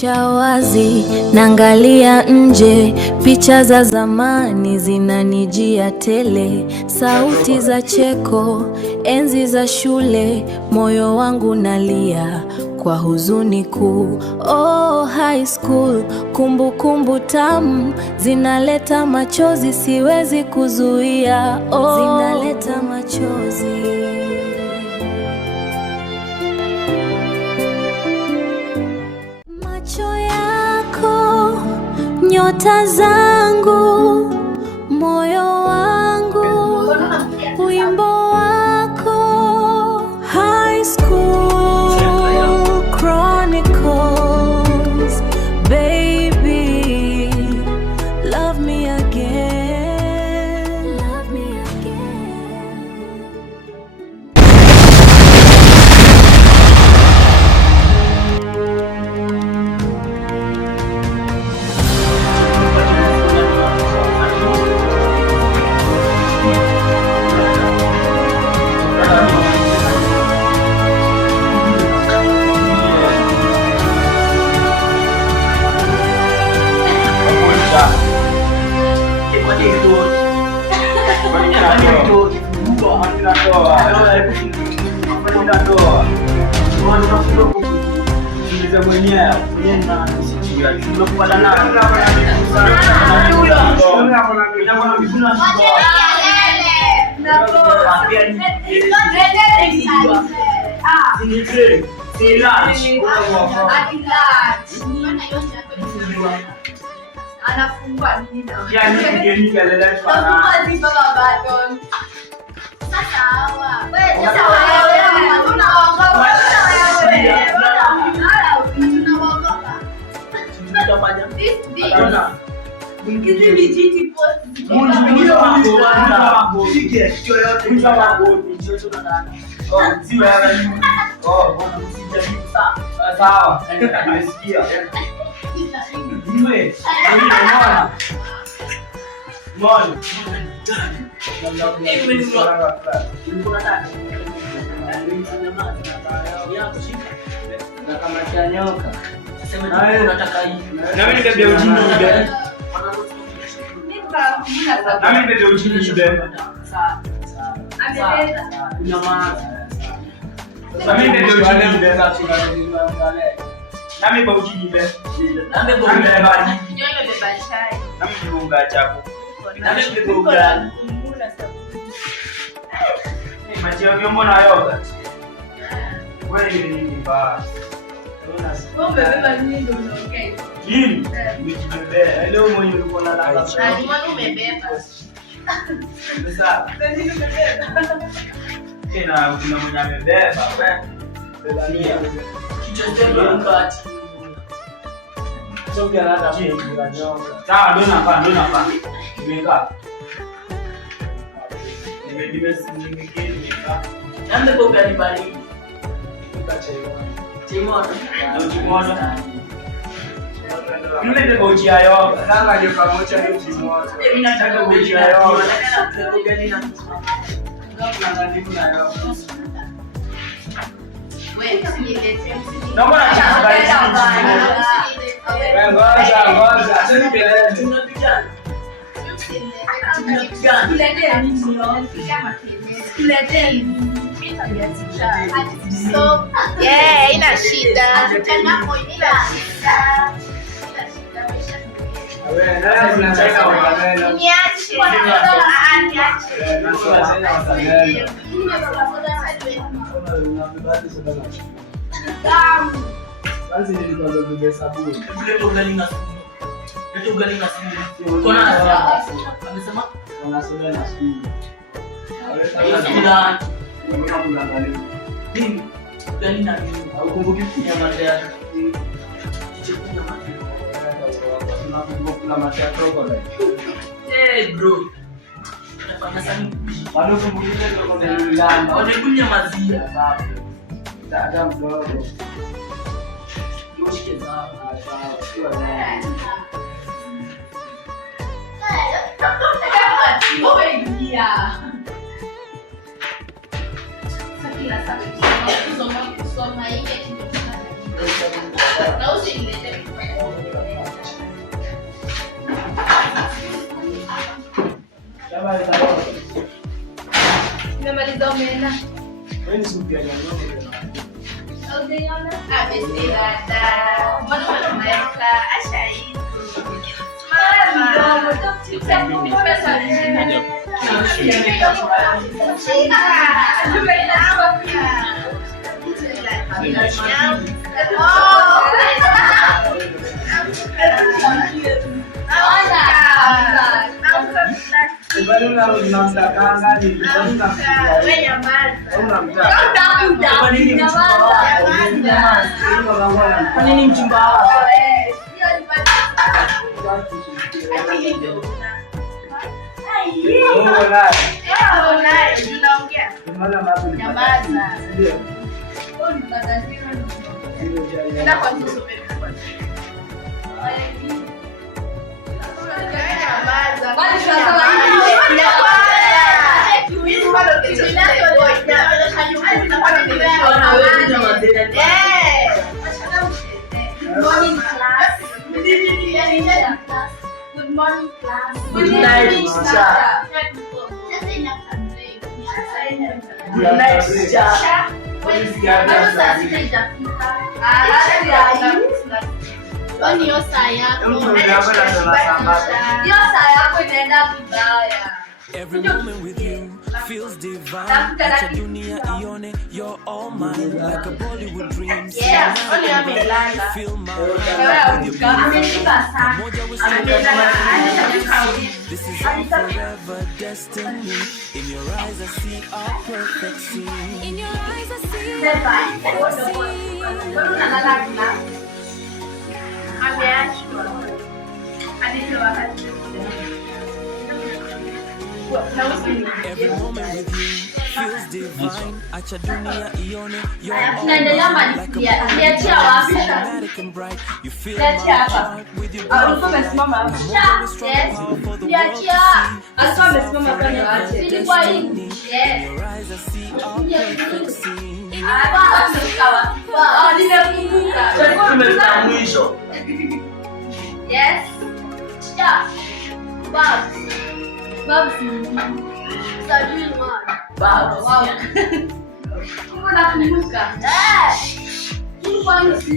Dirisha wazi, naangalia nje, picha za zamani zinanijia tele, sauti za cheko, enzi za shule, moyo wangu nalia kwa huzuni kuu. Oh, high school, kumbukumbu tamu zinaleta machozi, siwezi kuzuia. Oh, zinaleta machozi. Macho yako, nyota zangu, moyo wangu, wimbo wako. High School Chronicles, baby, love me again, love me again. Anafungua nini? Yaani kelele sana. Sawa. Wewe sasa wewe tunaogopa. Tunaogopa. Tutafanya. Hapana. Hizi vijiti post. Mungu mambo. Sige chochote cha mambo chochote tunataka. Oh, si wewe. Oh, bwana msijali sana. Sawa. Nimesikia. Niwe. Unaona? Mbona? Vyombo na yoga. Wewe ni mbaya. Umebeba nini ndio unaongea? Nini? Nimejibebea. Leo mwenye ulikuwa na lala. Mbona umebeba? Sasa, Nini umebeba? tena kuna mwenye amebeba. Beba nia. Kichwa chako mkati. Sogea na hata kwa nyoka. Sawa, ndo nafaa. Nimekaa. Nimekaa. Ande kwa gari baridi. Chimoto. Yule ndio uji ayo. Kama ndio pamoja na chimoto. Mimi nataka uji ayo. Gani na Wewe usinilete. naomba na ngoja. Sasa kelele. Tunapigana. So, yeah, ina shida. Wewe nani unacheka wakamera? Niache. Kazi nilikuwa ndogo sabuni. Kule ugali na sabuni. Yetu ugali na sabuni. Kona na amesema Wanasoma na sabuni. ila Kuna gani? nini? Ugali na nini? Haukumbuki Ya mataya. Kichekunya kuna matia toko na. bro. Unafanya sana. Bado kumbuki toko na lilanda. Wanakunya maziwa. Dada mdogo. Yoshike zao. Kusoma hiki kitu. Na usinilete Nimemaliza omena. Wewe ni supu ya nyama. Unaona? Amesirada. Mbona unamweka? Acha hizo. Mama, tutakupa pesa nyingine. Kwa nini mchumba wako? Good morning, class. Good night, teacher. Good night, teacher. Hiyo saa yako inaenda vibaya. Every moment with you feels divine. Acha dunia ione you're all mine, like a Bollywood dream. Yeah, only amelala. Feel my Ameshika This is our forever destiny. In your eyes I see our perfect scene. In your eyes I see a Every moment with you feels divine. Acha dunia ione you're all Tunaendelea mine, mali like a ya niachia wapi? cinematic and bright. You feel my Niachia hapa. heart with your Ulikuwa umesimama hapa. Yes. Niachia. Alikuwa amesimama kwenye wache. Ilikuwa hii. Yes. your eyes I see our perfect scene. Hapa ameshika wapi? Nimefunguka. Tumefika mwisho. Yes. Yeah. Babs. Babs. Sajui mwana. Babs. Wow. Mungu nakumbuka. Mungu wangu si.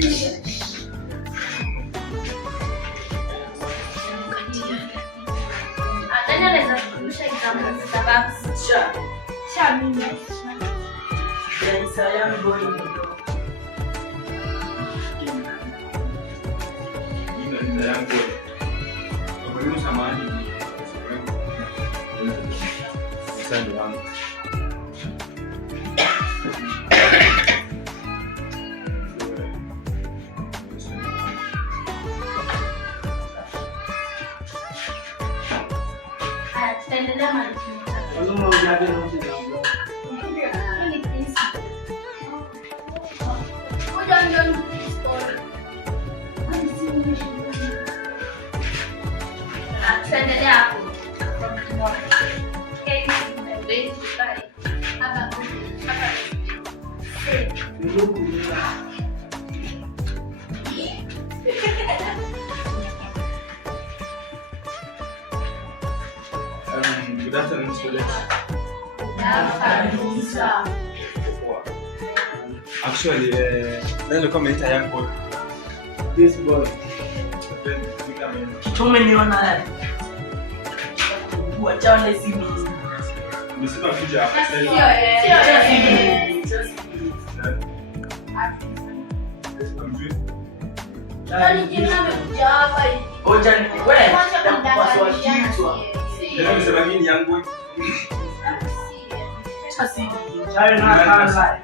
Nani anaweza kukumbusha kitabu cha Babs? Cha mimi. Tutaendelea mali. Tutaendelea hapo. Good afternoon, students. Actually, nani kama ita young boy? This boy. Tumeniona kuachana simu. Umesema kuja hapa sasa. Oja ni wewe nakupaswa kichwa. Ndio umesema nini young boy? Sasa chai na kala.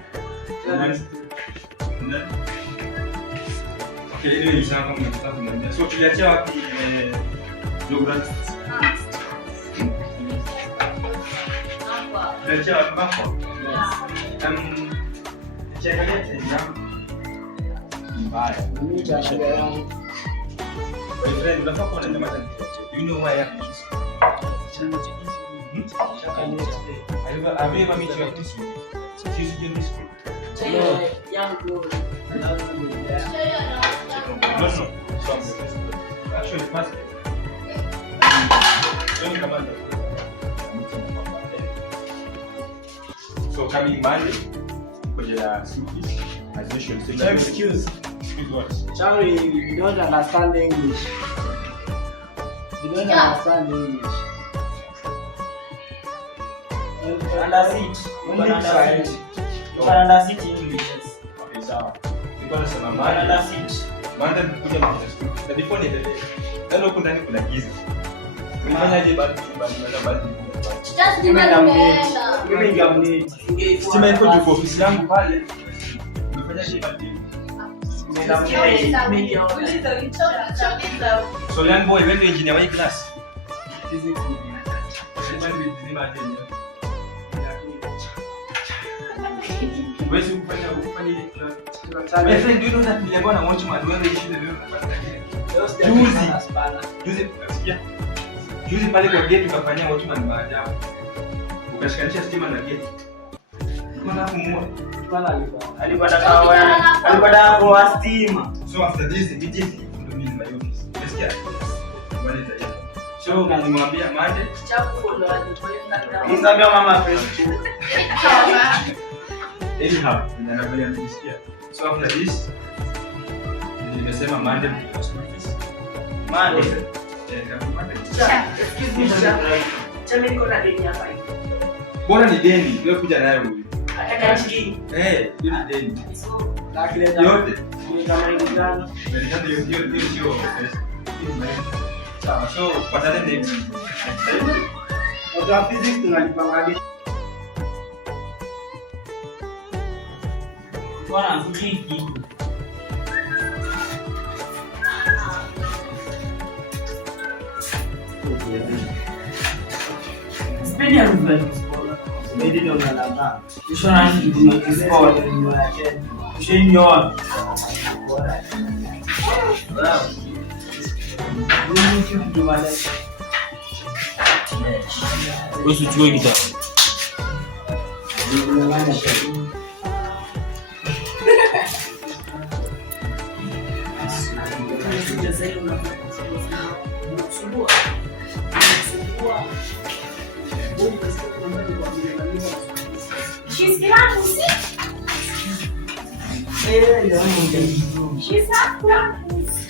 Okay, ile ni sana kama nataka kumwambia. So tuliachia wapi geography? Tuliachia wapi hapo? Check it out. Mbaya. My friend, unafaa kuwa na jamaa tani. You know why I am this? Have you ever met your this? She's in this school. Young boy. No. So I'm actually fast. Don't come under. So coming Monday, because there are students, as usual. Excuse. What? Charlie, you don't understand English. You don't understand English. Undersit. Only try. You can undersit English. Okay, sawa. Nilikuwa nasema You can Monday. undersit. Monday kuja na students. Na before niendelee. Leo huko ndani kuna giza. Ulifanyaje bado? Just give me the bell. Mimi ningamniti. Stima iko juu kwa ofisi yangu pale. Ulifanyaje bado? So young boy, when you engineer what class? Physics. Wewe ufanya ile class. My friend, do you know that nilikuwa na watchman wewe shule leo unapata Juzi pale kwa gate ukafanyia watchman maajabu. Ukashikanisha stima na gate. Kuna kumua. Alipata kwa stima. So after this immediately follow me in my office. Umesikia? Bali zaidi. So unanimwambia Monday. Nisambia mama fresh. Anyhow, ninaangalia nisikia. So after this nimesema Monday mtu school fees. Monday. Excuse me, Chama iko na deni hapa hivi. bora ni deni, leo kuja nayo huyu. Ataka chiki. Hiyo ni deni. Lakini Yote. ni kama hivi gani? Hiyo. Sawa, so patane next. Kwa physics tunalipanga Bwana mjiki. Spendi anubali sport. Maybe don't understand. Ushona ni sport. Usheni yote. Usichukue kitabu. She's gratis. She's not gratis.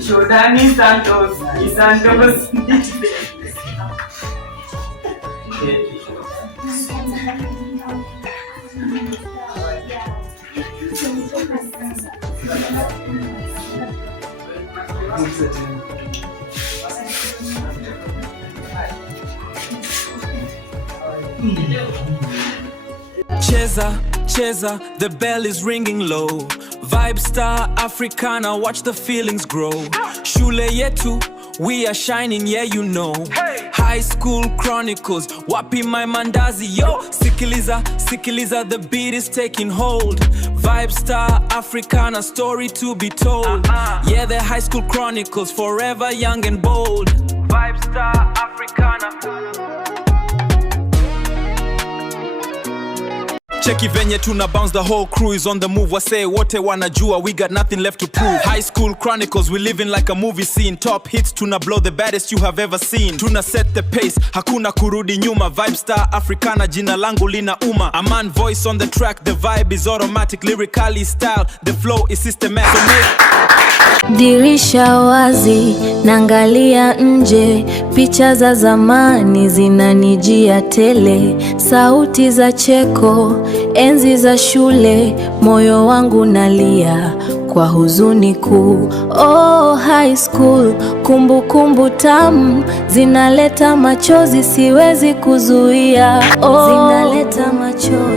Shodani Santos. Santos. Cheza, the bell is ringing low. Vibe Star Africana, watch the feelings grow. Shule yetu, we are shining, yeah you know. High School Chronicles, wapi my mandazi, yo. Sikiliza, the beat is taking hold. Vibe Star Africana, story to be told. Yeah, the High School Chronicles, forever young and bold. Vibe Star Africana. Cheki venye tuna bounce, the whole crew is on the move. Wasee wote wanajua, we got nothing left to prove. High School Chronicles, we living like a movie scene. Top hits, tuna blow the baddest you have ever seen. Tuna set the pace, hakuna kurudi nyuma. Vibe Star Africana, jina langu lina uma. A man voice on the track, the vibe is automatic. Lyrically style, the flow is systematic. Dirisha wazi, naangalia nje, picha za zamani zinanijia tele, sauti za cheko, enzi za shule, moyo wangu nalia kwa huzuni kuu. Oh, high school, kumbukumbu tamu, zinaleta machozi siwezi kuzuia. Oh, zinaleta machozi.